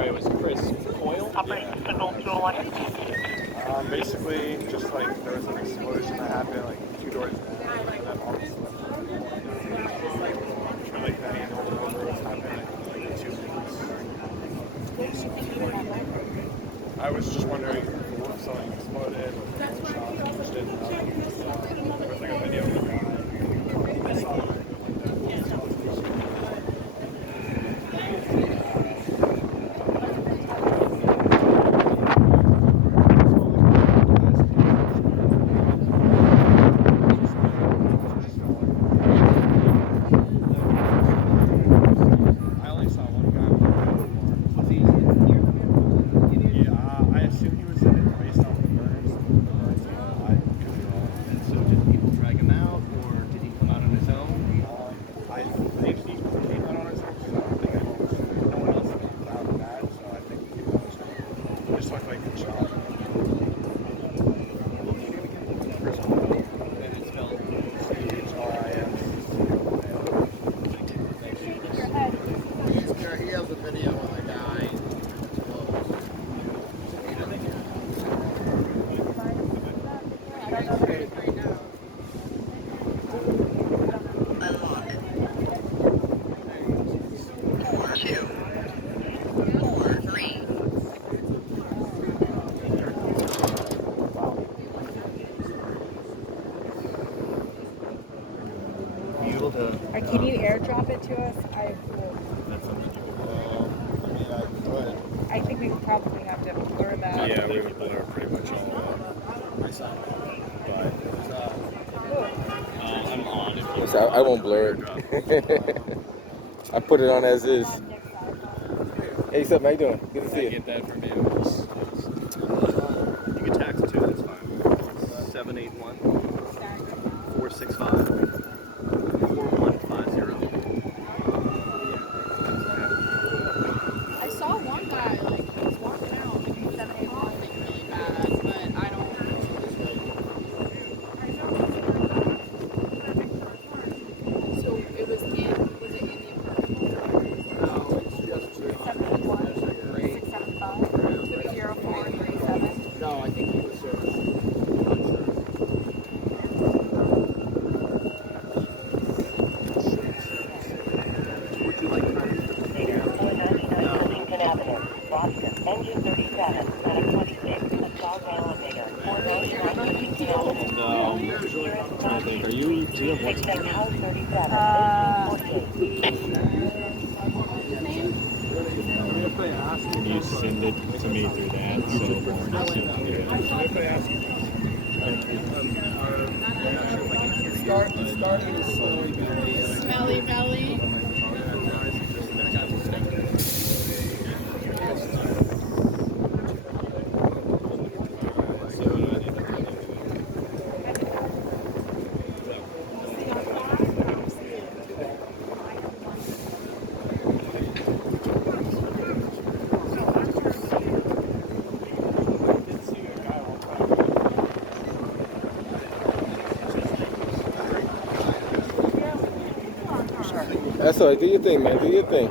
sorry, it was Chris Coyle? Yeah. Basically, just like there was an explosion that happened like 2 doors down, and then all of a sudden, like the manhole over was happening like 2 minutes. I was just wondering if something exploded, or if it shot, I just didn't know. There was like a video of the guy. I saw it. Can you airdrop it to us? That's something you could, I could. I think we probably have to blur that. Yeah, we would blur pretty much all of it. But I'm on if you So I won't blur it. I put it on as is. Hey, what's up? How you doing? Good to see you. Get that from you. You can tax it too, that's fine. 781 465 4150. I saw one guy, like, he was walking out and he was really bad, but I don't know. So it was it in the apartment? No, it's just 71, 675, 0437. No, I think he was serviced. Engine 37, at a 26, assault elevator, 499 No, I think, do you have WhatsApp? House 37, Can you send it to me through that? So Smelly belly. That's all right. Do your thing, man. Do your thing.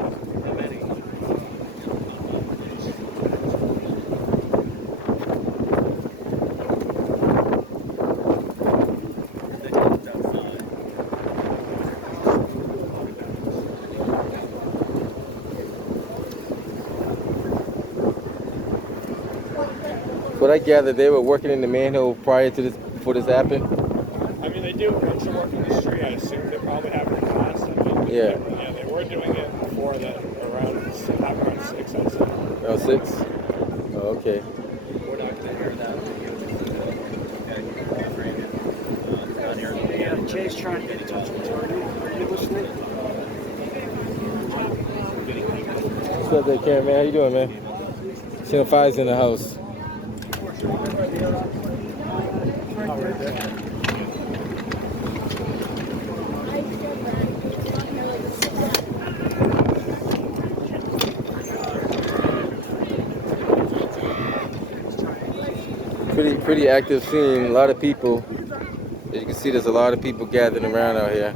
What I gather, they were working in the manhole prior to this, before this happened. I mean, they do extra work in the street. I assume they probably have in the past. I mean, Yeah. They were doing it before that, around 6, I'd say. Oh, 6? Oh, okay. we're not going to hear that. Yeah, Jay's trying to get in touch with Tony. Are you listening? What's up there, Karen, man? How you doing, man? Channel 5's in the house. Pretty active scene. A lot of people. As you can see, there's a lot of people gathering around out here.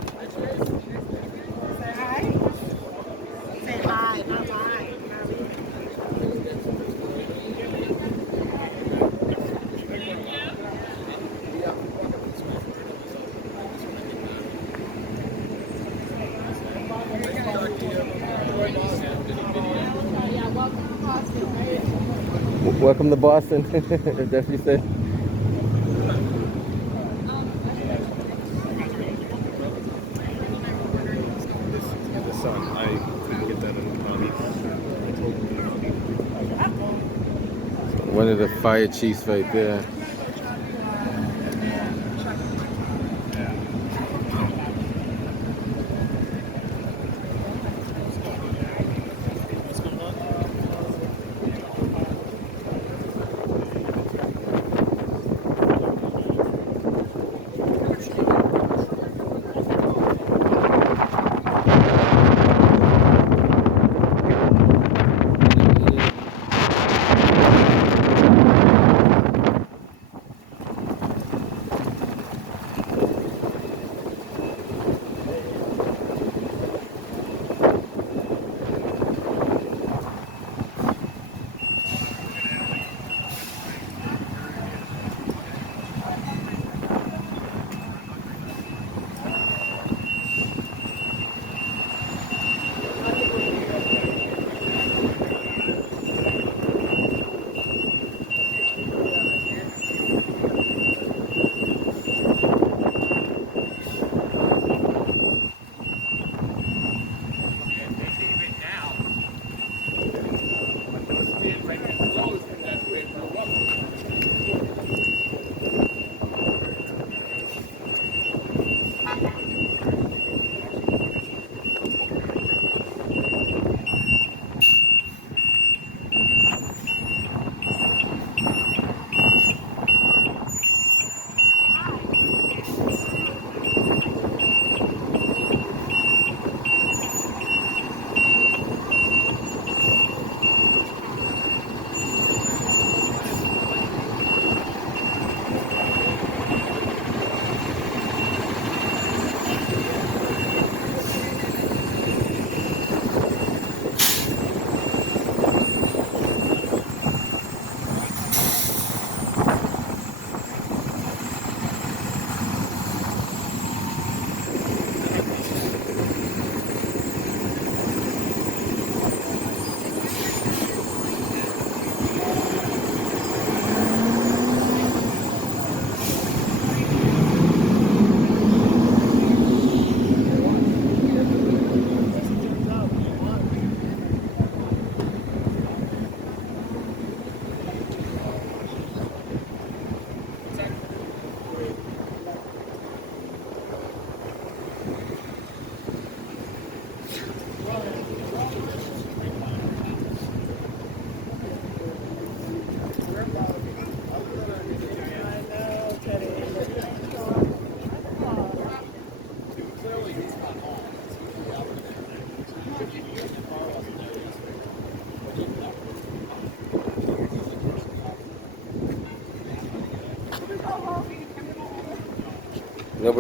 Welcome to Boston. If that's what you said. The sun. I couldn't get that in the comments. I told him. One of the fire chiefs right there.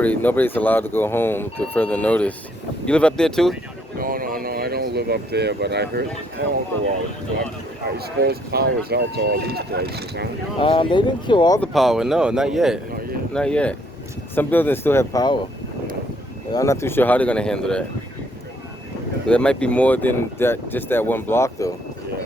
Nobody's allowed to go home to further notice. You live up there too? No, I don't live up there, but I heard power go out. I suppose power is out to all these places, huh? They didn't kill all the power. No, not yet. Not yet. Not yet. Some buildings still have power. I'm not too sure how they're gonna handle that. There might be more than that, just that one block though. Yeah.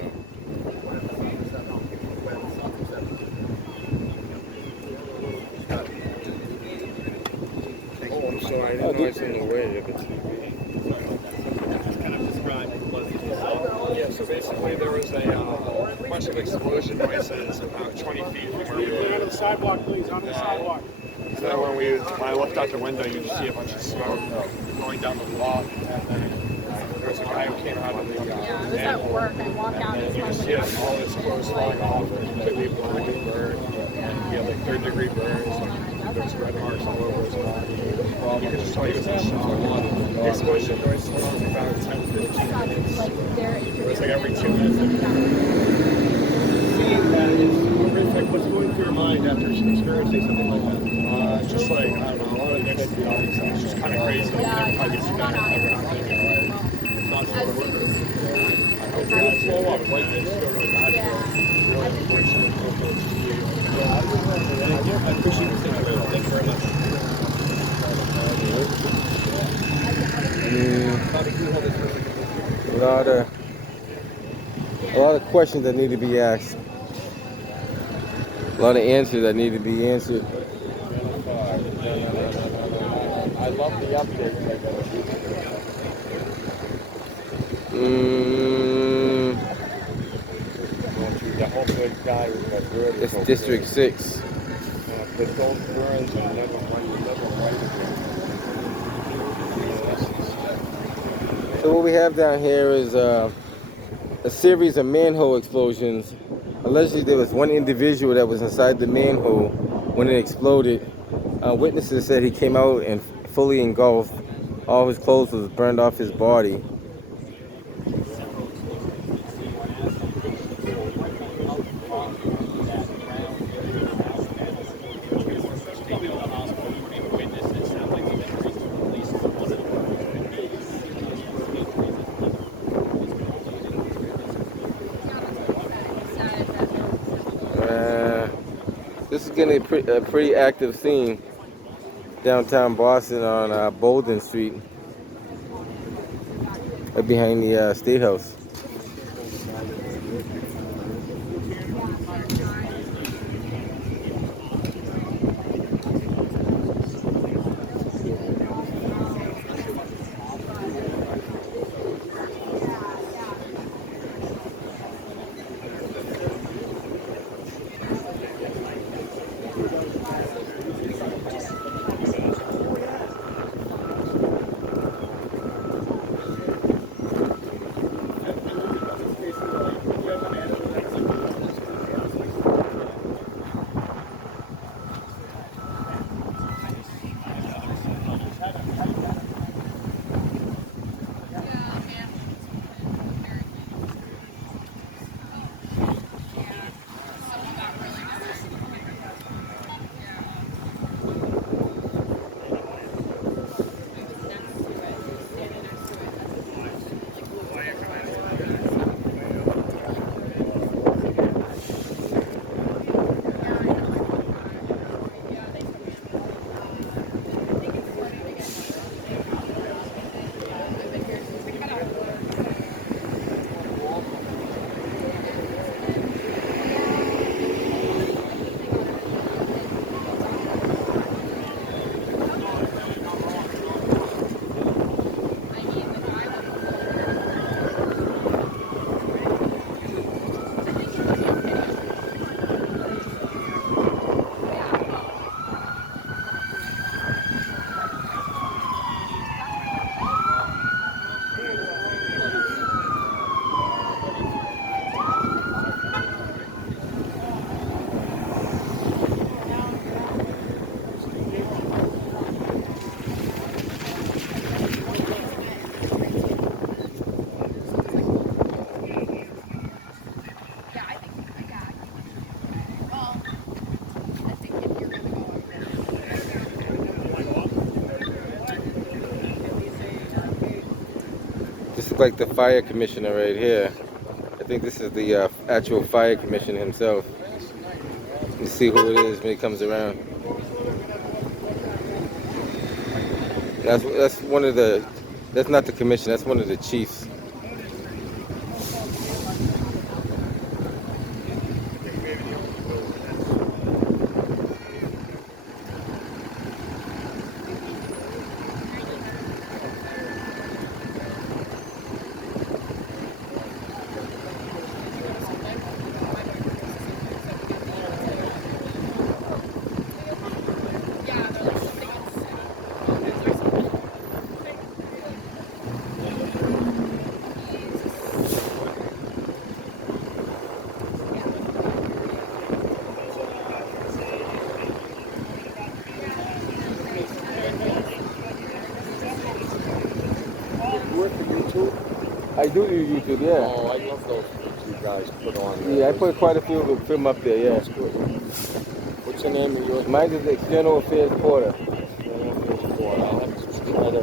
Oh, I'm sorry. I didn't know it's in the way of the TV. Yeah, so basically there was a bunch of explosion noises about 20 feet from where we were. Onto the sidewalk, please. Onto the sidewalk. So when I looked out the window, you could see a bunch of smoke going down the block, and then there was a guy who came out of the Yeah, I was at work. I walk out and and you could see all his clothes flying off, and completely black and burned, and he had like third-degree burns, and there was red marks all over his body. You could just tell he was in shock. The explosion noise went on for about 10-15 minutes. It was like every 2 minutes. Seeing that is horrific. What's going through your mind after experiencing something like that? Just like, I don't know, a lot of mixed feelings. It's just kind of crazy. I've never had this ever happen in my life. It's not so worth it. I hope you guys blow up. Like, it's still really bad for us. Really unfortunate. Hopefully it's just you. I appreciate you thinking about it. Thank you very much. A lot of questions that need to be asked. A lot of answers that need to be answered. I love the updates I got. Going through the whole big guy with that bird. It's District 6. But those burns are never right. So what we have down here is a series of manhole explosions. Allegedly, there was one individual that was inside the manhole when it exploded. Witnesses said he came out and fully engulfed. All his clothes was burned off his body. This is getting a pretty active scene downtown Boston on Bolden Street, right behind the State House. This is like the fire commissioner right here. I think this is the actual fire commissioner himself. You see who it is when he comes around. That's one of the. That's not the commission. That's one of the chiefs. I do YouTube, yeah. Oh, I love those you guys put on there. Yeah, I put quite a few of the film up there, yeah. That's good. What's the name of yours? Mine is the External Affairs Porter. I'll have to try to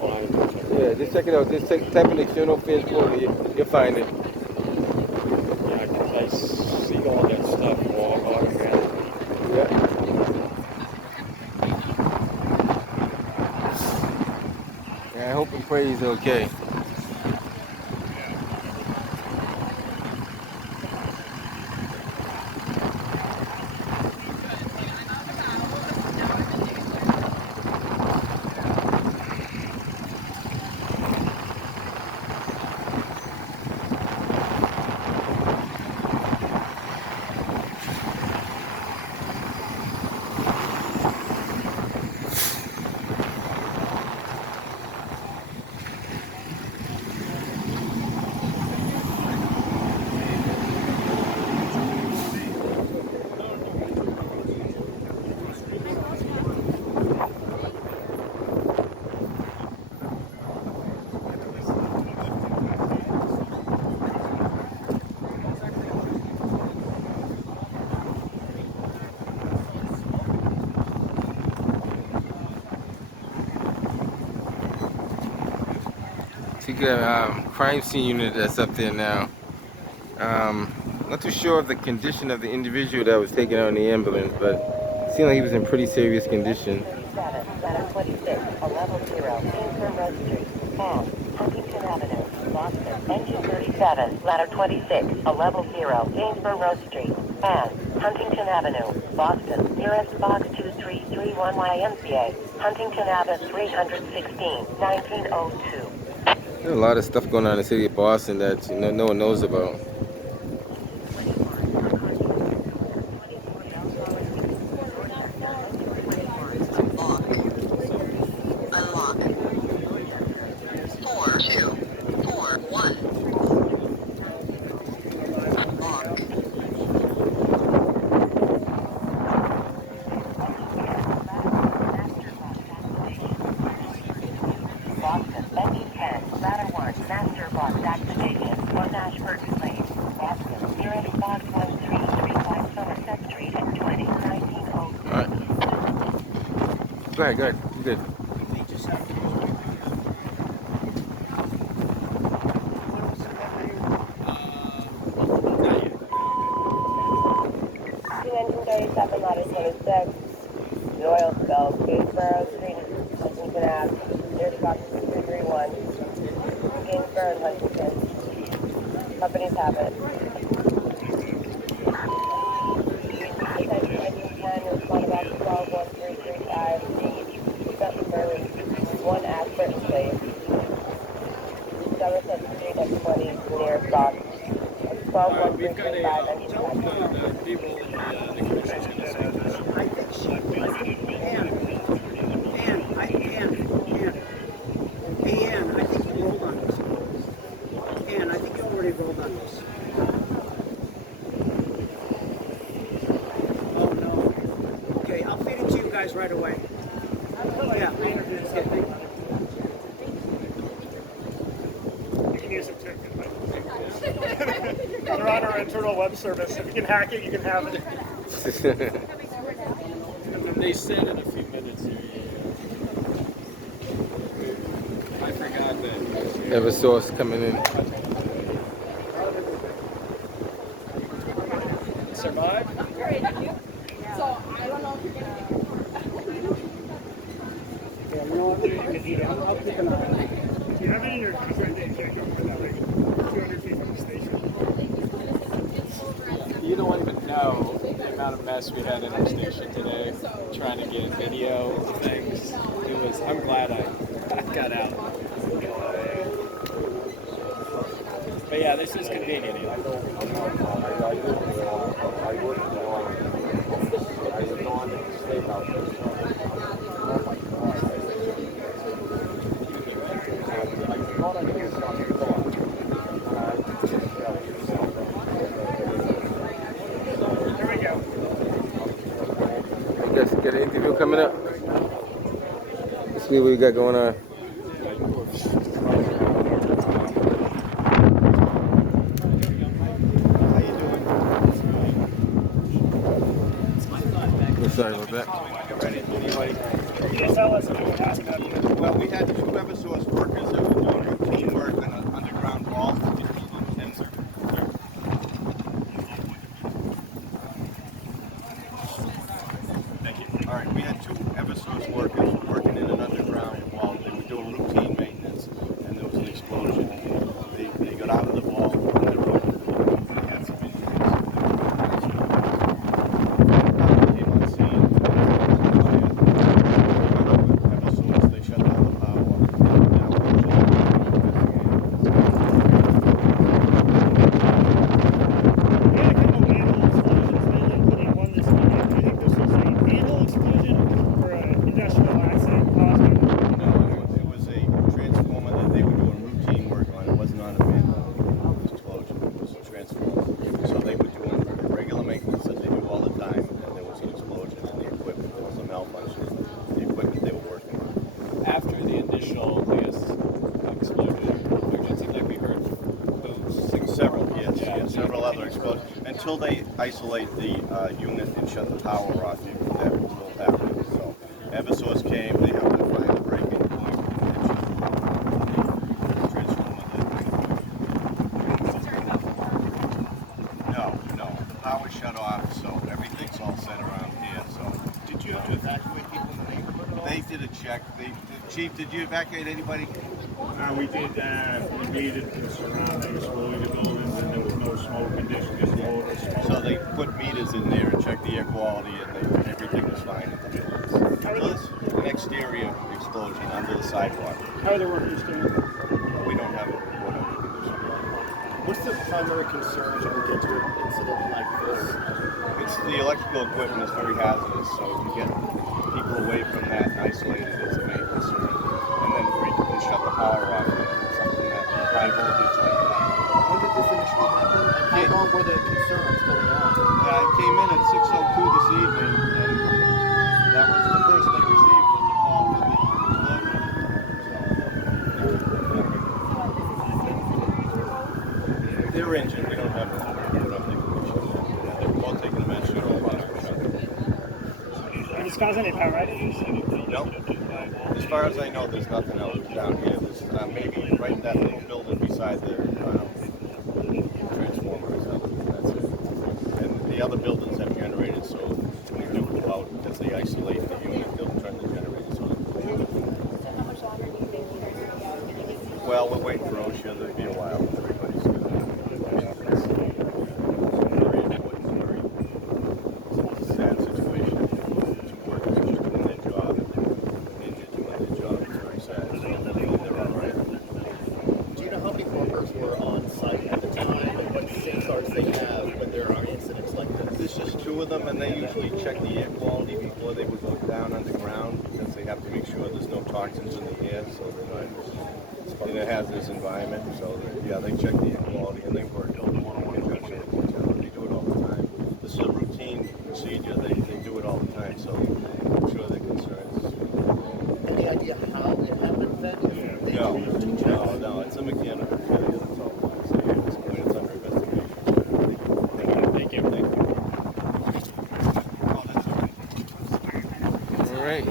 find it. Yeah, just check it out. Just type in External Affairs Porter, you'll find it. Yeah, because I see all that stuff all automatic. Yeah. Yeah, I hope and pray he's okay. You got crime scene unit that's up there now. Not too sure of the condition of the individual that was taken out in the ambulance, but it seemed like he was in pretty serious condition. 37, ladder 26, a level 0, Kingsburn Road Street, and Huntington Avenue, Boston. Engine 37, ladder 26, a level 0, Kingsburn Road Street, and Huntington Avenue, Boston. Nearest box 2331 YMCA, Huntington Avenue 316, 1902. There's a lot of stuff going on in the city of Boston that no one knows about. Boston, engine 10, ladder 1, master box activation, 1 Ashburton Lane, Boston. Nearest box 1335 Somerset Street at 1902. All right. Go ahead. You're good. Engine 37, ladder 26, the oil spill, Gainsborough Street, Huntington Ave, nearest box 231, Gainsborough, Huntington. Companies have it. Engine 10, respond about 121335, Guttenberg, 1 Ashburton Place, Somerset Street at 20, nearest box. 121335, engine 10. Right away. Yeah. You can use it too. They're on our internal web service. If you can hack it, you can have it. They said in a few minutes here. I forgot that. Eversource coming in. Survive? So I don't know if you're gonna Yeah, you know what? I'll keep an eye on it. If you have it in your computer, you can't go for that, like 200 feet from the station. You don't even know the amount of mess we had in our station today, trying to get video of things. I'm glad I got out. But yeah, this is convenient. You guys got an interview coming up? Let's see what we got going on. Sorry about that. Well, we had 2 Eversource workers that were doing routine work on an underground wall. Thank you. All right, we had 2 Eversource workers working in an underground wall. They were doing routine maintenance, and there was an explosion. They got out of the wall on their own. They had some injuries. Came on scene. Eversource, they shut down the power. Now we're several other explosions. Until they isolate the unit and shut the power off, that will happen. So Eversource came, they have to find a breaking point, and transform checked. Chief, did you evacuate anybody? We did that. We made it surrounding slowly the buildings, and there was no smoke condition, just a little smoke. So they put meters in there and checked the air quality, and everything was fine at the buildings. So this is an exterior explosion under the sidewalk. How are the workers doing? We don't have a report on the condition. What's the primary concern when we get to an incident like this? It's the electrical equipment is very hazardous, so to get people away from that and isolated is a main concern. And then we can shut the power off, something that high voltage like that. When did this initially happen? And how long were the concerns going on? I came in at 6:02 this evening, and that was the first they received was a call for the explosion. They're injured. We don't have a report on the condition. They're all taking a mass shuttle about our Did this cause any power outages? No. As far as I know, there's nothing else down here. There's maybe right in that little building beside the transformers. That's it. And the other buildings have generators, so when they do go out, as they isolate the unit, they'll turn the generators on. So how much longer do you think you guys are going to be out? Well, we're waiting for OSHA. There'll be a while. Everybody's going to it's very important, very sad situation. Two workers just doing their job, and injured doing their job. It's very sad. So they're all right. Do you know how many workers were on site at the time and what safeguards they have when there are incidents like this? There's just two of them, and they usually check the air quality before they would go down underground because they have to make sure there's no toxins in the air, so they're not in a hazardous environment. So they check the air quality and they work in conjunction with each other. They do it all the time. This is a routine procedure. They do it all the time, so I'm sure their concerns. Any idea how it happened then? No, it's a mechanical failure. That's all I'm saying. At this point, it's under investigation. Thank you. Oh, that's okay. All right.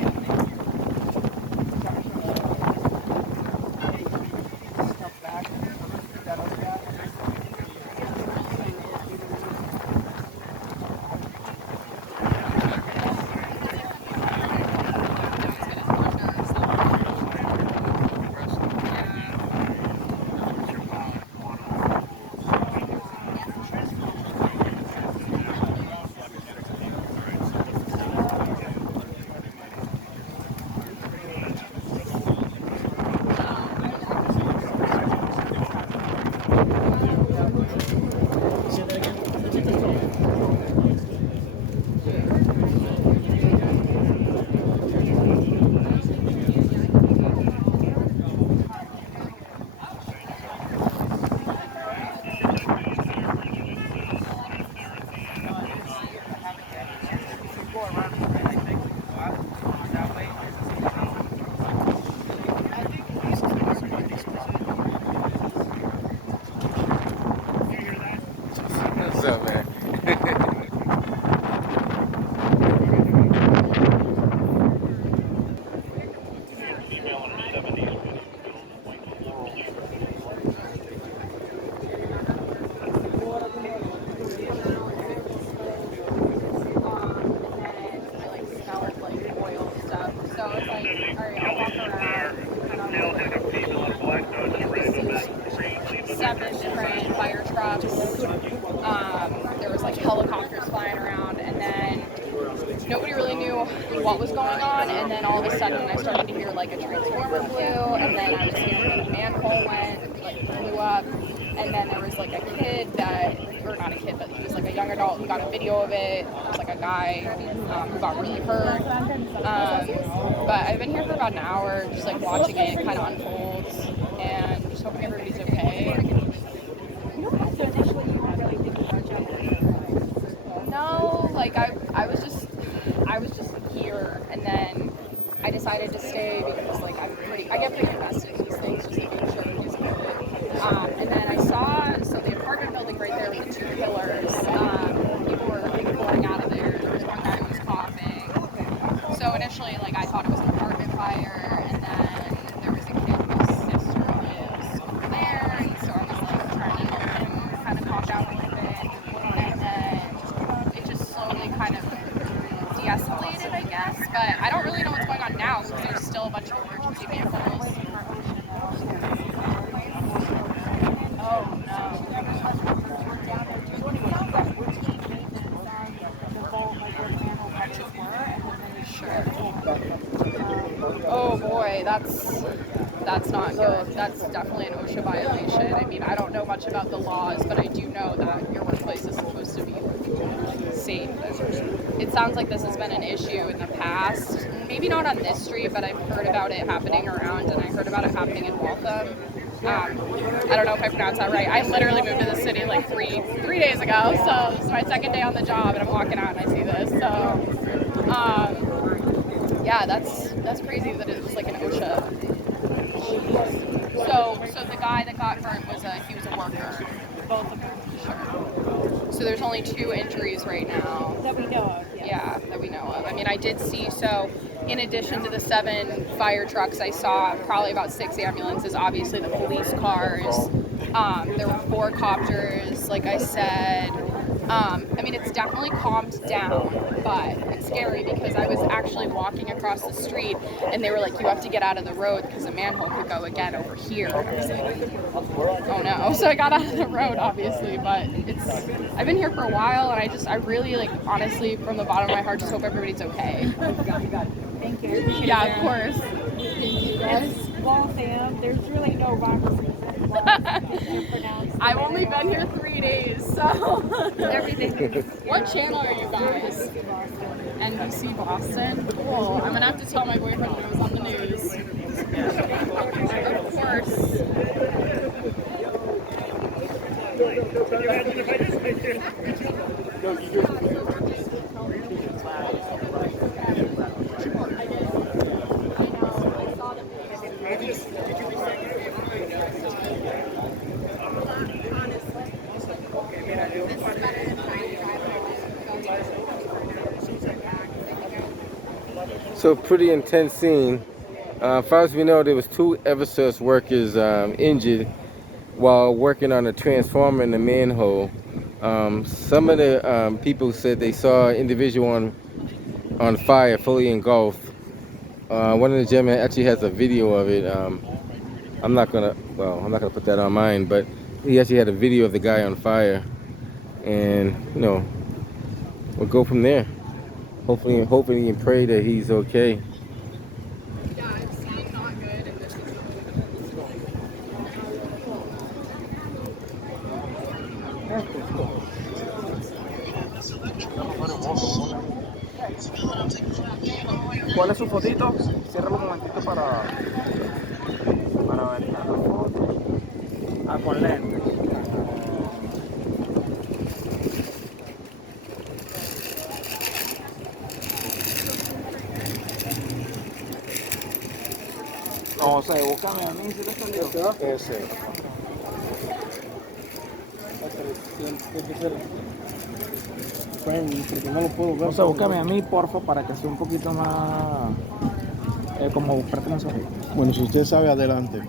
What's up, man? Seven different fire trucks. There was like helicopters flying around, and then nobody really knew what was going on. And then all of a sudden, I started to hear like a transformer blew, and then I was hearing a manhole blew up, and then there was like a kid or not a kid, but he was like a young adult who got a video of it. There was like a guy who got really hurt. But I've been here for about an hour, just like watching it kind of unfold, and just hoping everybody's okay. No, like I was just here, and then I decided to stay because like I get pretty invested in these things, just making sure everything's good. And then I saw the apartment building right there with the two pillars. People were pouring out of there. There was one guy who was coughing. So initially, like I thought it was an apartment fire, and then there was a kid whose sister lives over there, and so I was like trying to help him kind of calm down a little bit, and then it just slowly kind of de-escalated, I guess. But I don't really know what's going on now because there's still a bunch of emergency vehicles. Oh no. Sure. Oh boy, that's not good. That's definitely an OSHA violation. I mean, I don't know much about the laws, but I do know that your workplace is supposed to be safe. It sounds like this has been an issue in the past. Maybe not on this street, but I've heard about it happening around, and I heard about it happening in Waltham. I don't know if I pronounced that right. I literally moved to the city like three days ago, so this is my second day on the job, and I'm walking out and I see this. So, yeah, that's crazy that it was like an OSHA. So the guy that got hurt was a worker. Both of them. Sure. So there's only 2 injuries right now. That we know of, yes. Yeah, that we know of. I mean, I did see, so in addition to the 7 fire trucks, I saw probably about 6 ambulances, obviously the police cars. There were 4 copters, like I said. I mean, it's definitely calmed down, but it's scary because I was actually walking across the street and they were like, you have to get out of the road because a manhole could go again over here. And I was like, oh no. So I got out of the road, obviously, but I've been here for a while and I really, like, honestly, from the bottom of my heart, just hope everybody's okay. Thank you. Yeah, of course. It's Waltham. There's really no boxes. I've only been here 3 days, so Everything. What channel are you guys? NBC Boston? Cool. I'm gonna have to tell my boyfriend when I was on the news. Of course. So pretty intense scene. As far as we know, there was 2 Eversource workers injured while working on a transformer in the manhole. Some of the people said they saw an individual on fire, fully engulfed. One of the gentlemen actually has a video of it. I'm not gonna put that on mine, but he actually had a video of the guy on fire, and we'll go from there. Hopefully and pray that he's okay. Yeah, I'm seeing not good, and this is ¿Cuál es su fotito? Cierra un momentito para ver la foto. Ah, con lentes. No sé, búscame a mí si te salió. Ese. Porque no lo puedo ver. O sea, búscame a mí, porfa, para que sea un poquito más como buscarte un sonido. Bueno, si usted sabe, adelante.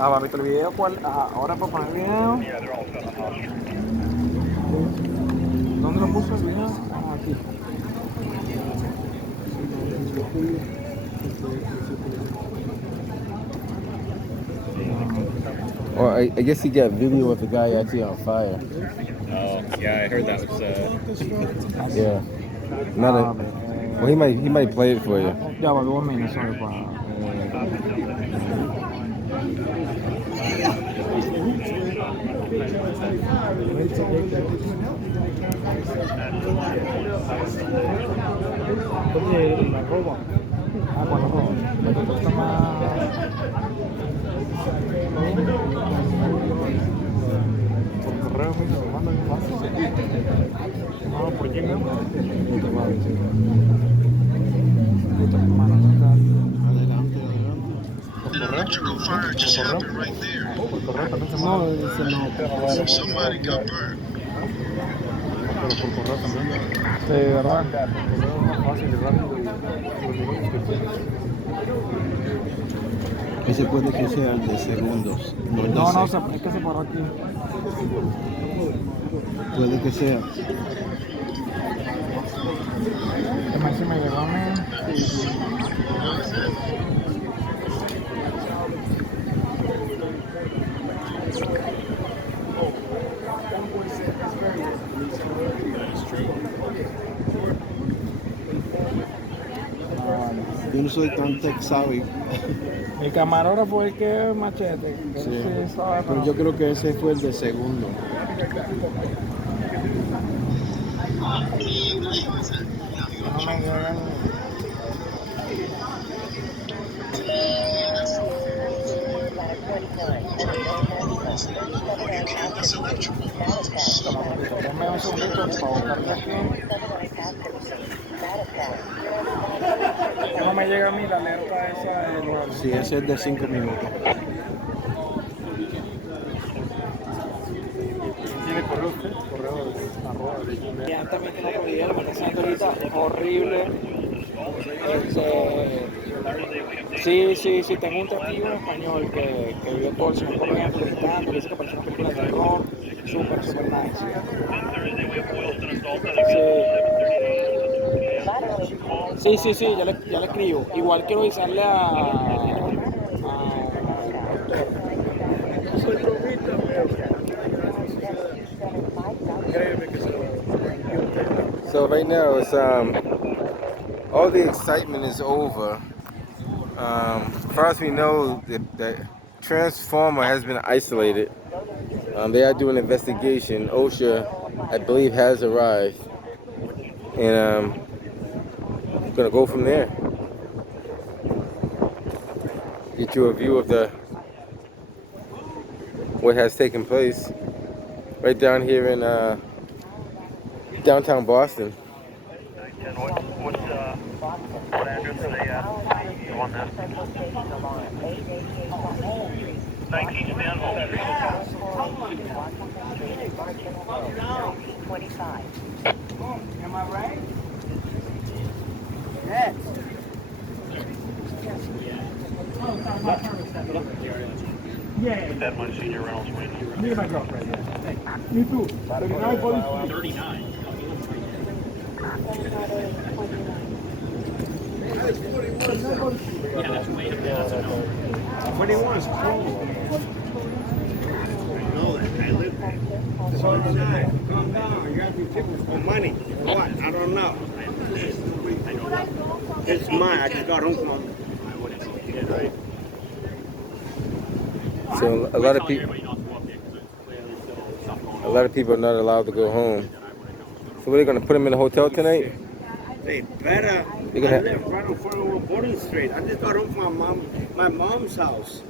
Ah, papito, el video, ¿cuál? Ah, ahora para poner el video. ¿Dónde lo puso el video? Ah, aquí. Or I guess he got video of the guy actually on fire. Oh, yeah, I heard that was. Yeah. Well, he might play it for you. Ya volvió a mí, no sabe para. La roba. Ah, cuando roba. Pero esto está más. Por correo, mira, me mandan un paso. No, por Gmail. Adelante. Por correo. correo también se manda. No, ese no. Somebody got burned. Pero por correo también. Sí, ¿verdad? Por correo es más fácil y rápido y los minutos que tienes. Ese puede que sea el de segundos. No, el de No, es que se paró aquí. Puede que sea. Que me me llegó a mí. Yo no soy tan tech savvy. El camarógrafo es el que es machete. Sí. Pero yo creo que ese fue el de segundo. No me llegan. Dame un segundito para buscarle aquí. No me llega a mí la alerta esa de los... Sí, ese es de 5 minutos. ¿Tiene correo usted? Correo de ya también tiene otro video, lo que está haciendo ahorita es horrible. Sí, tengo un testigo español que vio todo el señor corriendo, gritando, dice que parecía una película de terror, súper nice. Sí, ya le escribo. Igual quiero avisarle So right now it's all the excitement is over. As far as we know, the transformer has been isolated. They are doing an investigation. OSHA, I believe, has arrived, and I'm gonna go from there. Get you a view of what has taken place right down here in downtown Boston. What address are they at? You want that? 19 manhole. Am I right? Yes. Yeah. That Monsignor Reynolds win. Me and my girlfriend. Me too. 39, 39. Yeah, that's way up there. 21 is cold. I know that. I live there. So inside. Calm down. You have to be tickets for money. What? I don't know. It's mine. I just got home from. So a lot of people are not allowed to go home. So what are they gonna put them in a hotel tonight? They better. I live right in front of Borden Street. I just got home from my mom's house.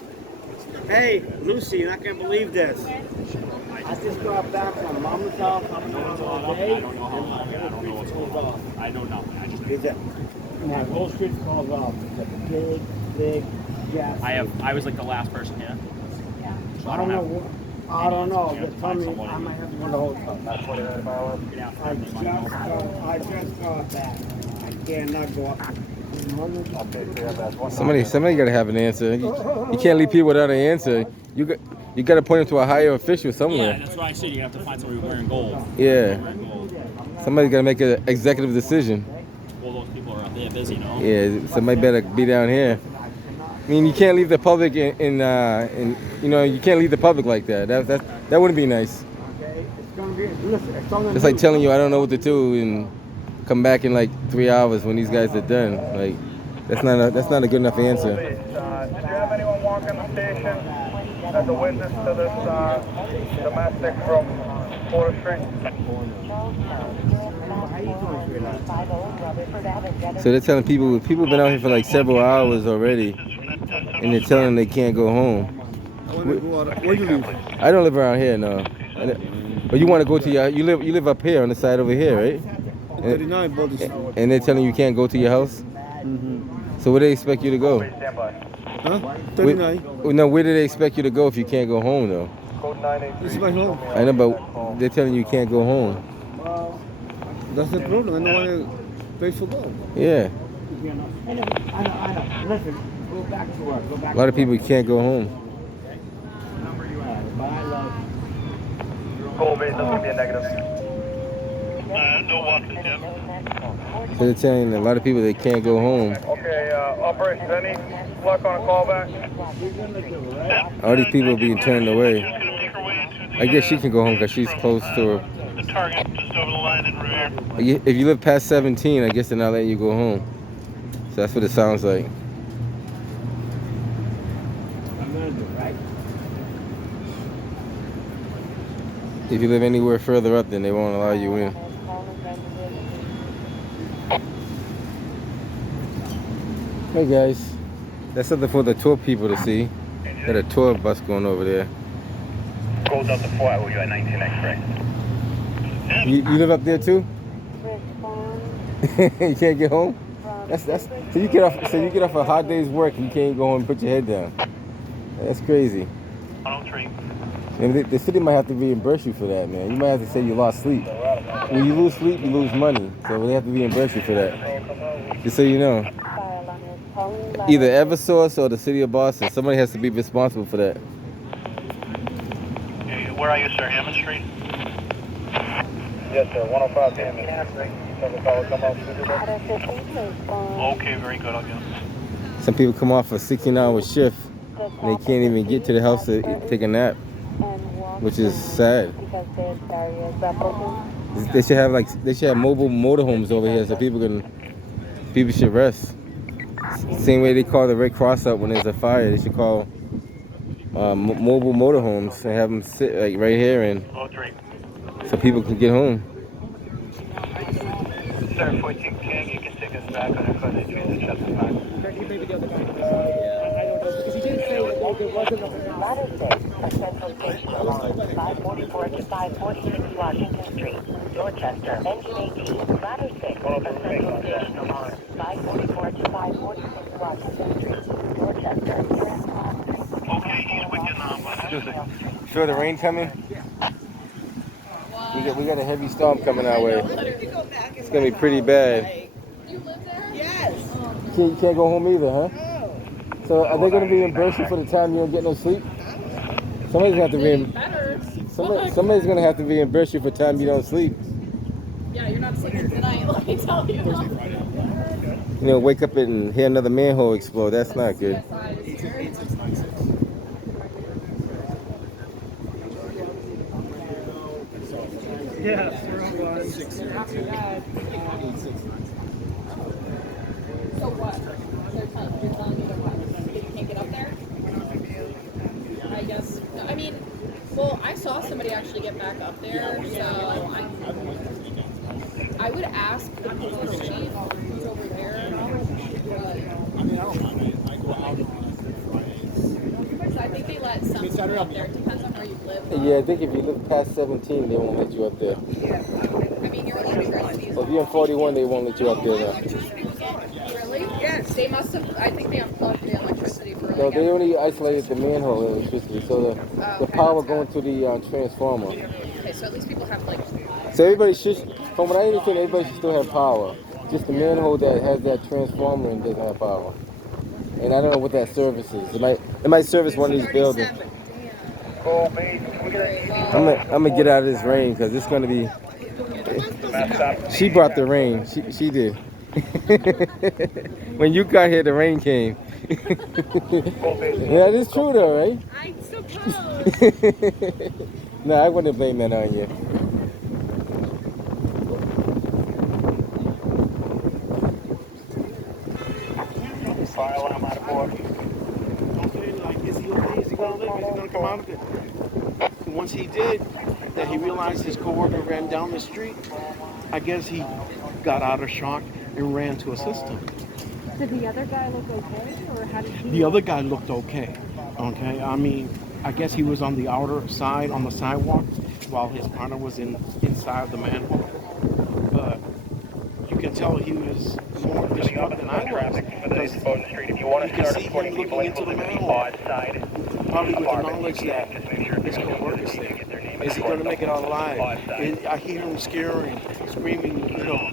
Hey, Lucy, you're not gonna believe this. I just got back from mom's house. I'm on holiday. I know nothing. I just My whole street's called off. It's a big gas. I was like the last person here. So I don't know. I don't know. But tell me, I might have to go to the hotel. I just got back. I cannot go up. Somebody got to have an answer. You can't leave people without an answer. You got to point them to a higher official somewhere. Yeah, that's what I said. You have to find somebody wearing gold. Yeah. Somebody's got to make an executive decision. Well, those people are out there busy, no? Yeah, somebody better be down here. I mean, you can't leave the public in you can't leave the public like that. That wouldn't be nice. It's like telling you I don't know what to do and come back in like 3 hours when these guys are done. Like that's not a good enough answer. Did you have anyone walk in the station as a witness to this domestic from 4th Street? So they're telling people have been out here for like several hours already, and they're telling them they can't go home. Where you live? I don't live around here, no. But you want to go to you live up here on the side over here, right? 39 buildings. And they're telling you can't go to your house. Mm-hmm. So where do they expect you to go? Huh? 39. No, where do they expect you to go if you can't go home though? This is my home. I know, but they're telling you can't go home. That's the problem. I don't want to pay for go. Yeah. I know. Listen, go back to work. Go back A lot of people can't go home. Bye, love. Goal base doesn't be a negative. No one. So they're telling a lot of people they can't go home. Okay, operations, any luck on a callback? All these people are being turned away. I guess she can go home because she's close to her. The target just over the line in rear. If you live past 17, I guess they're not letting you go home. So that's what it sounds like. If you live anywhere further up, then they won't allow you in. Hey guys, that's something for the tour people to see. Got a tour bus going over there. Goes up to 4, I will you at 19 X-ray. You live up there too? You can't get home? So you get off a hot day's work and you can't go home and put your head down. That's crazy. 103. And the city might have to reimburse you for that, man. You might have to say you lost sleep. When you lose sleep, you lose money. So they have to reimburse you for that. Just so you know. Either Eversource or the city of Boston. Somebody has to be responsible for that. Where are you, sir? Hammond Street? Yes, sir. 105 Hammond. Okay, very good. I'll get it. Some people come off a 16-hour shift and they can't even get to the house to take a nap, which is sad. They should have mobile motorhomes over here so people should rest. Same way they call the Red Cross out when there's a fire, they should call mobile motorhomes and have them sit like right here and so people can get home. Sir, 14 King, you can take us back on our footage. We have to shut the back. Ladder 6, a central station along 544 to 546 Washington Street, Dorchester, engine 18. Ladder 6, a central station along 544 to 546 Washington Street, Dorchester. Okay, he's with you now, but... Sure the rain coming? We got a heavy storm coming our way. It's gonna be pretty bad. You live there? Yes. You can't go home either, huh? So are they gonna reimburse you for the time you don't get no sleep? Somebody's gonna have to somebody's gonna have to reimburse you for time you don't sleep. Yeah, you're not sleeping tonight, let me tell you. You know, wake up and hear another manhole explode. That's not good. Yeah, we're all gone. So what? You're telling me that what? You can't get up there? I guess. I mean, well, I saw somebody actually get back up there, so I would ask the police chief who's over there. So I think they let some people up there. It depends on where you live. Yeah, I think if you live past 17, they won't let you up there. I mean, your electricity is Well, if you're in 41, they won't let you up there now. Really? Yes. They must have, I think they unplugged the electricity for No, they only isolated the manhole electricity, so the power going to the transformer. Okay, so at least people have like... So everybody should, from what I understand, everybody should still have power. Just the manhole that has that transformer and doesn't have power. And I don't know what that service is. It might service one of these buildings. I'm gonna get out of this rain because it's gonna be. She brought the rain. She did. When you got here, the rain came. Yeah, it's true though, right? I suppose. No, I wouldn't blame that on you. Fire alarm out of board. Like, is he okay? Is he gonna live? Is he gonna come out of it? Once he did, that he realized his coworker ran down the street, I guess he got out of shock and ran to assist him. Did the other guy look okay, or how did he? The other guy looked okay. Okay, I mean, I guess he was on the outer side on the sidewalk while his partner was inside the manhole. But you can tell he was more distraught than I was. Because you can see him looking into the manhole, probably with the knowledge that his co-worker's there. Is he going to make it out alive? I hear him scaring, screaming, you know.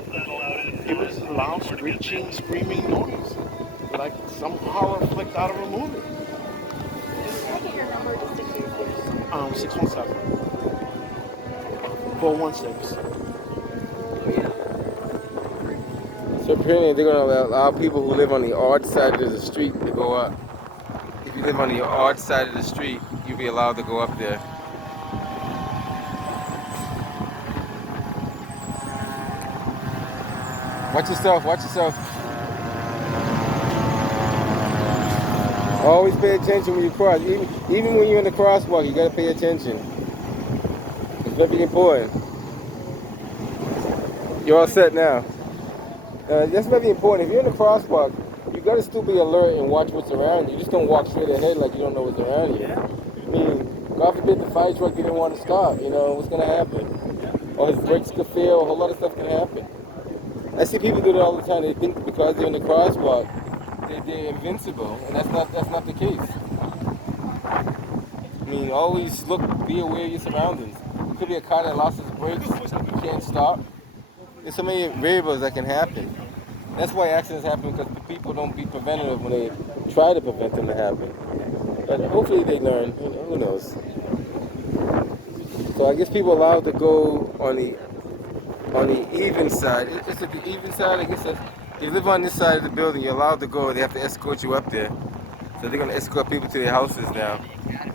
It was a loud, screeching, screaming noise, like some horror flick out of a movie. 617 416. So apparently they're going to allow people who live on the odd side of the street to go up. If you live on the odd side of the street, you'll be allowed to go up there. Watch yourself, watch yourself. Always pay attention when you cross. Even when you're in the crosswalk, you got to pay attention. It's very important. You're all set now. That's very important. If you're in the crosswalk, you got to still be alert and watch what's around you. You just don't walk straight ahead like you don't know what's around you. I mean, God forbid the fire truck didn't want to stop. You know, what's going to happen? Or his brakes could fail. A whole lot of stuff can happen. I see people do that all the time. They think because they're in the crosswalk, they're invincible, and that's not the case. I mean, always be aware of your surroundings. It could be a car that lost its brakes, you can't stop. There's so many variables that can happen. That's why accidents happen, because people don't be preventative when they try to prevent them to happen. But hopefully they learn. Who knows? So I guess people are allowed to go on the even side. Is it the even side? I guess if you live on this side of the building, you're allowed to go. They have to escort you up there. So they're going to escort people to their houses now.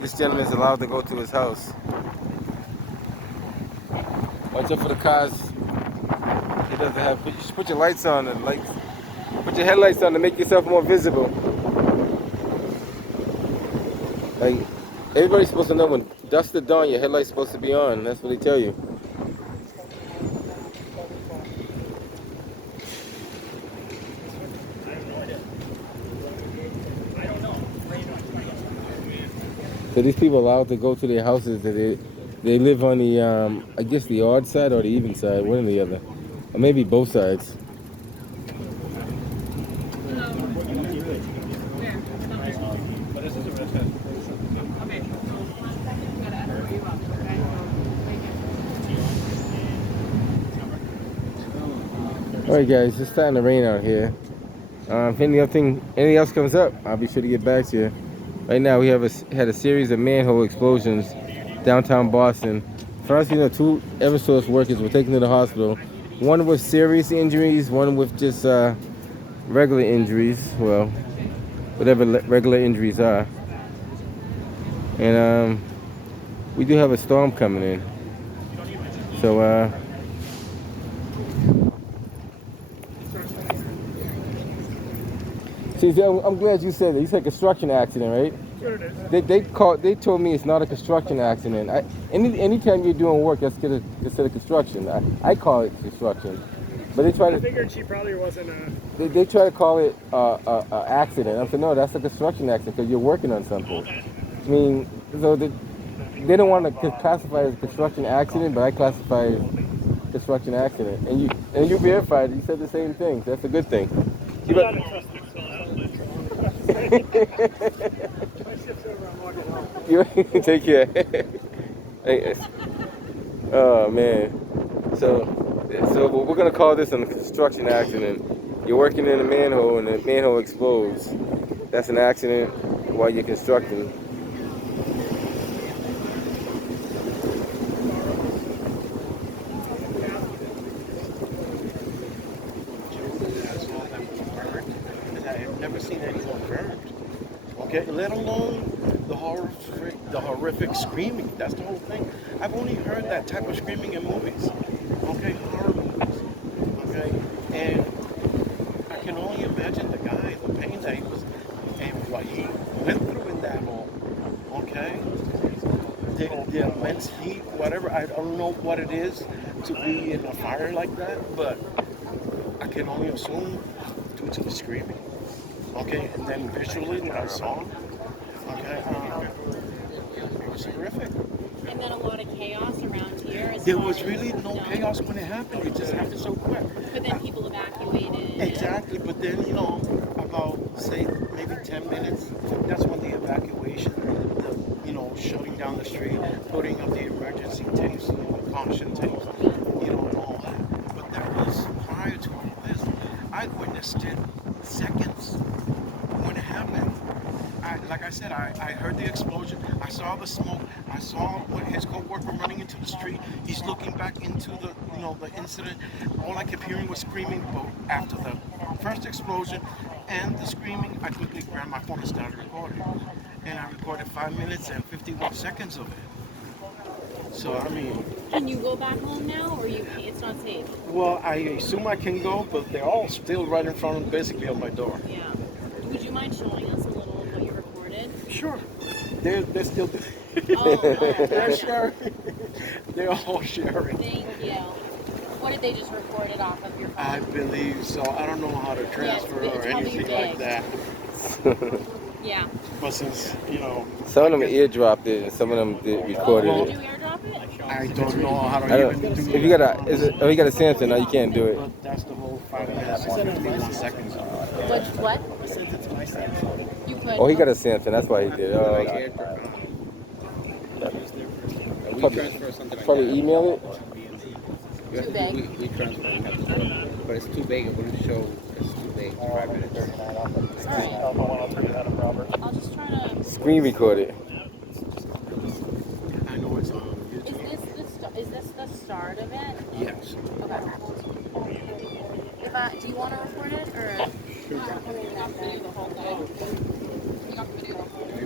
This gentleman is allowed to go to his house. Watch out for the cars. He doesn't have. You should put your lights on and put your headlights on to make yourself more visible. Like, everybody's supposed to know when dusk to dawn, your headlight's supposed to be on. That's what they tell you. So these people are allowed to go to their houses. That they live on the, I guess the odd side or the even side, one or the other. Or maybe both sides. Alright guys, it's starting to rain out here. If anything else comes up, I'll be sure to get back to you. Right now we had a series of manhole explosions downtown Boston. First, 2 Eversource workers were taken to the hospital. One with serious injuries, one with just regular injuries. Well, whatever regular injuries are. And we do have a storm coming in. So see, I'm glad you said that. You said construction accident, right? Sure it is. They told me it's not a construction accident. Anytime you're doing work, that's considered construction. I call it construction, but they try to. I figured she probably wasn't a. They try to call it a accident. I said no, that's a construction accident because you're working on something. I mean, so they don't want to classify it as a construction accident, but I classify it as construction accident. And you verified it. You said the same thing. That's a good thing. You take care. Oh man. So we're gonna call this a construction accident. You're working in a manhole and the manhole explodes. That's an accident while you're constructing. I've never seen anyone burned. Okay, let alone the horrific screaming. That's the whole thing. I've only heard that type of screaming in movies. Okay, horror movies. Okay, and I can only imagine the guy, the pain that he was, and what he went through in that hole. Okay, the immense heat, whatever. I don't know what it is to be in a fire like that, but I can only assume due to the screaming. Okay, and then visually what I saw, okay, it was horrific. And then a lot of chaos around here There was really no chaos when it happened. It just happened so quick. But then people evacuated. Exactly, but then, about, say, maybe 10 minutes, that's when the evacuation, shutting down the street, putting up the emergency tapes, caution tapes, and all that. But that was prior to all this. I witnessed it seconds when it happened. Like I said, I heard the explosion. I saw the smoke. I saw his co-worker running into the street. He's looking back into the incident. All I kept hearing was screaming. But after the first explosion and the screaming, I quickly grabbed my phone and started recording. And I recorded 5 minutes and 51 seconds of it. So, I mean... Can you go back home now, or it's not safe? Well, I assume I can go, but they're all still right in front of, basically, of my door. Yeah. Would you mind showing us a little of what you recorded? Sure. They're still... They're sharing. They're all sharing. Thank you. What did they just record it off of your phone? I believe so. I don't know how to transfer or anything like that. Yeah. But since, Some of them airdropped it, and some of them recorded Did it. you airdrop it? I don't know how to even do If you got you got a Samsung, no, you can't do it. But that's the whole 5 minutes and 51 seconds. What? I sent it to my Samsung. You could. Oh, he got a Samsung, that's why he did it. Oh, okay. We transfer something like Probably that. email it. Too big. We transfer it, but it's too big. It wouldn't show. It's too big. 5 minutes. I'll just try to. Screen record it. I know it's on YouTube. Is this the start of it? Yes. Okay. Do you want to record it or? If you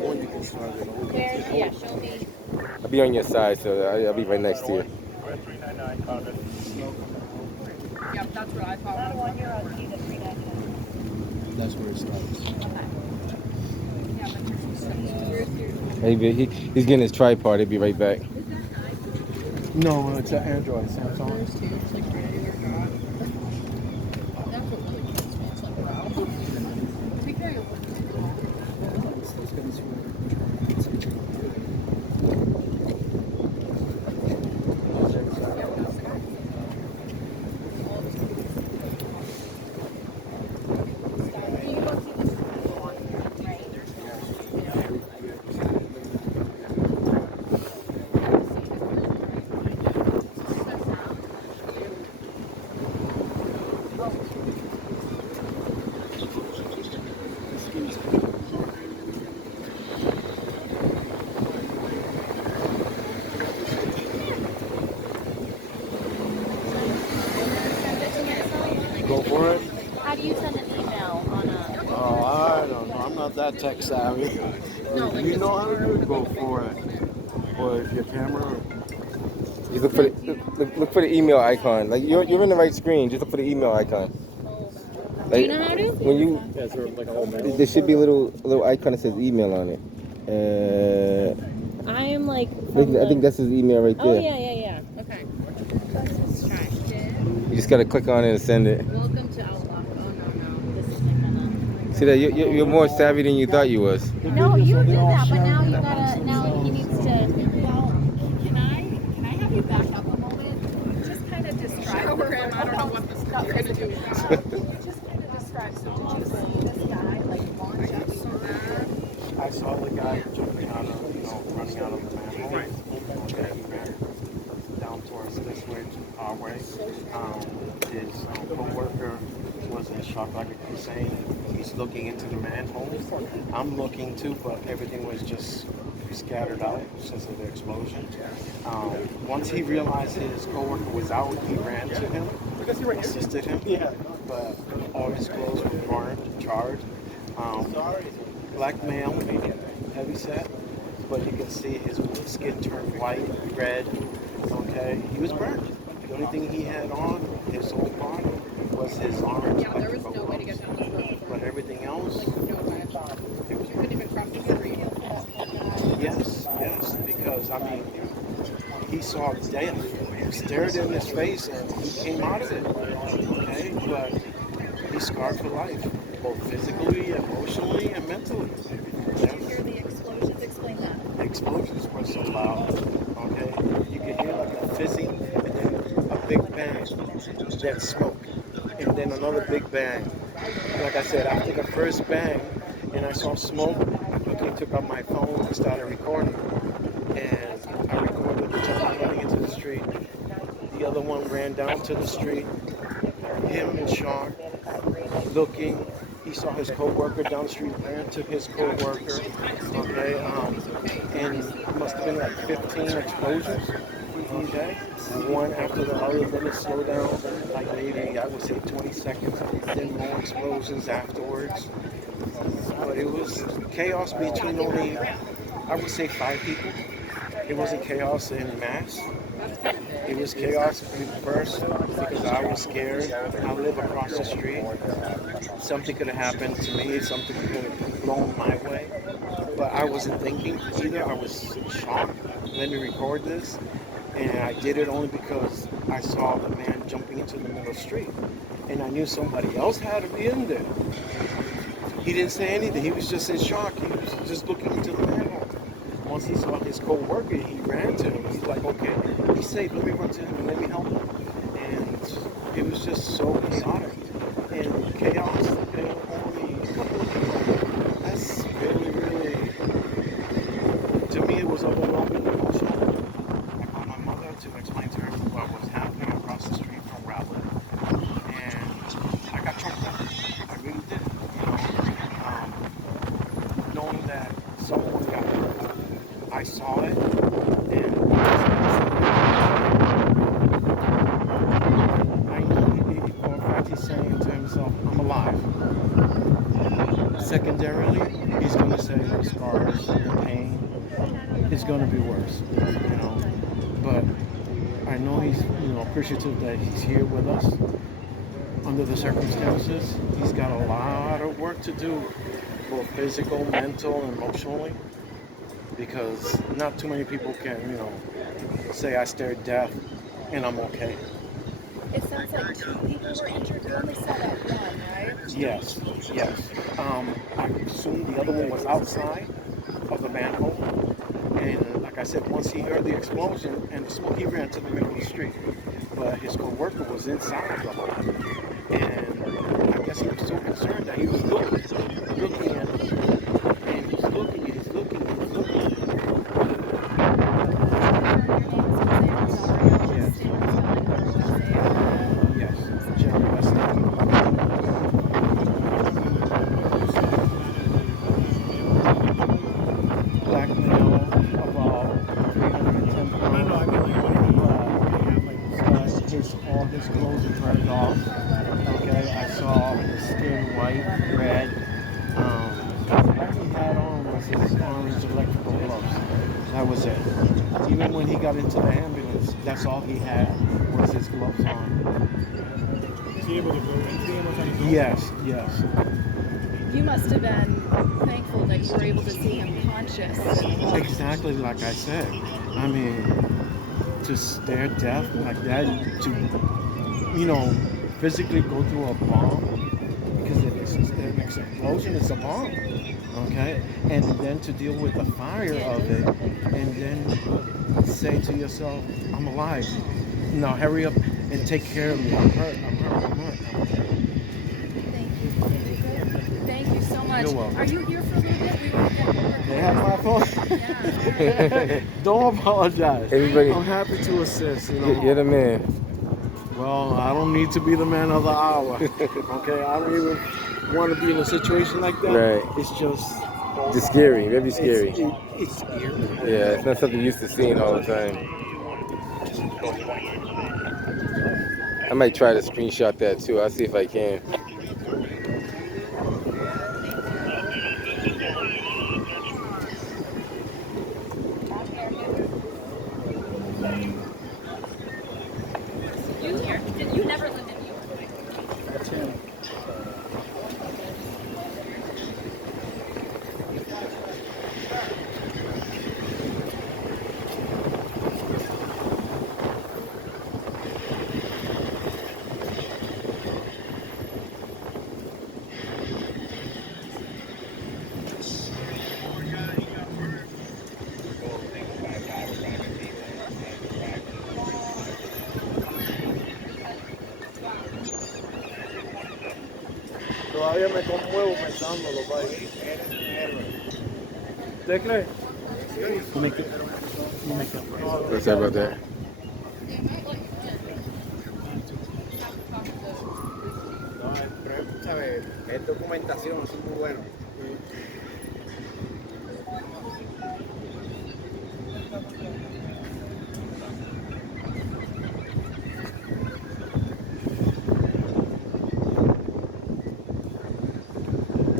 want, you can start it over. Yeah, show me. I'll be on your side, so I'll be right next to you. Yep, that's what I thought. That's where it starts. He's getting his tripod. He'll be right back. No, it's an Android, Samsung. Go for it. How do you send an email on a? Oh, I don't know. I'm not that tech savvy. If you know how to do it, go for it. Or if your camera... You look for the email icon. Like you're in the right screen. Just look for the email icon. Like, Do you know how to? When you, Yeah, so like a whole mail. there should be a little icon that says email on it. I am like. I think that's his email right there. Oh yeah. Okay. Distracted. You just gotta click on it and send it. Welcome to Outlook. Oh no. This is my kind of. See that you're more savvy than you thought you was. No, you did that, but now you gotta. Now he needs to. Well, can I have you back up a moment? Just kind of describe. I don't know what this stuff you're gonna do. Just kind of describe. So did you see this guy like launch up so bad? I saw the guy jumping out of, running out of the manhole. Okay, he ran down towards this way, our way. His co-worker was in shock, like he's saying. He's looking into the manhole. I'm looking too, but everything was just scattered out since of the explosion. Once he realized his co-worker was out, he ran to him, assisted him. But all his clothes were burned, charred. Black male, heavy set, but you can see his skin turned white, red. Okay, he was burned. The only thing he had on his whole body was his arms. Yeah, there was no way to get down the road. But everything else, Like, no way. it was You couldn't even cross the street. yes, because I mean, he saw death. He stared in his face and he came out of it. Okay, but he's scarred for life, both physically, emotionally, and mentally. Did you hear the explosions? Explain that. The explosions were so loud. Okay, you could hear like a fizzing. then smoke, and then another big bang. Like I said, after the first bang, and I saw smoke, I quickly took out my phone and started recording. And I recorded the gentleman running into the street. The other one ran down to the street, him in shock, looking. He saw his co-worker down the street, ran to his co-worker, okay, and it must have been like 15 explosions, okay, one after the other, then it slowed down, like maybe, I would say 20 seconds, then more explosions afterwards. But it was chaos between only, I would say, 5 people. It wasn't chaos in mass. It was chaos first because I was scared. I live across the street. Something could have happened to me. Something could have blown my way. But I wasn't thinking either. I was shocked. Let me record this. And I did it only because I saw the man jumping into the middle of the street. And I knew somebody else had to be in there. He didn't say anything. He was just in shock. He was just looking into the manhole. Once he saw his co-worker, he ran to him. He's like, okay, he's safe. Let me run to him and let me help him. And it was just so chaotic. And chaos, and only a couple of people. That's really, really, to me, it was overwhelming emotional. I called my mother to explain to her what was happening across the street from where I live. And I got choked up. I really did. Knowing that someone got hurt. I saw it, and I know for a fact he's saying in terms of, I'm alive. Secondarily, he's going to say the scars, the pain is going to be worse, But I know he's, appreciative that he's here with us under the circumstances. He's got a lot of work to do, both physical, mental, and emotionally. Because not too many people can, say I stared death and I'm okay. It sounds like 2 people were injured. You only saw that one, right? Yes. I assume the other one was outside of the manhole. And like I said, once he heard the explosion and the smoke, he ran to the middle of the street. But his co-worker was inside the hole. And I guess he was so concerned that he was looking at it. And he's looking. All his clothes were turned off. Okay, I saw his skin white, red. All he had on was his orange electrical gloves. That was it. Even when he got into the ambulance, that's all he had was his gloves on. Was he able to go into the ambulance on his own? Yes. You must have been thankful that you were able to see him conscious. Exactly like I said. I mean, to stare death like that, to, physically go through a bomb, because if it's an explosion, it's a bomb, okay? And then to deal with the fire of it, and then say to yourself, I'm alive. Now hurry up and take care of me. I'm hurt. Thank you so much. You're welcome. Are you here for a little bit? They have my phone. Yeah. Don't apologize. Everybody, I'm happy to assist. You're the man. Well, I don't need to be the man of the hour. Okay, I don't even want to be in a situation like that. Right. It's just. It's scary, very scary. It's scary. Yeah, it's not something you're used to seeing all the time. I might try to screenshot that too. I'll see if I can. You never lived in New York. That's him. todavía me conmuevo pensándolo, vaya. ¿Usted cree? Sorry about that. No, ¿sabes? Es documentación, es muy bueno.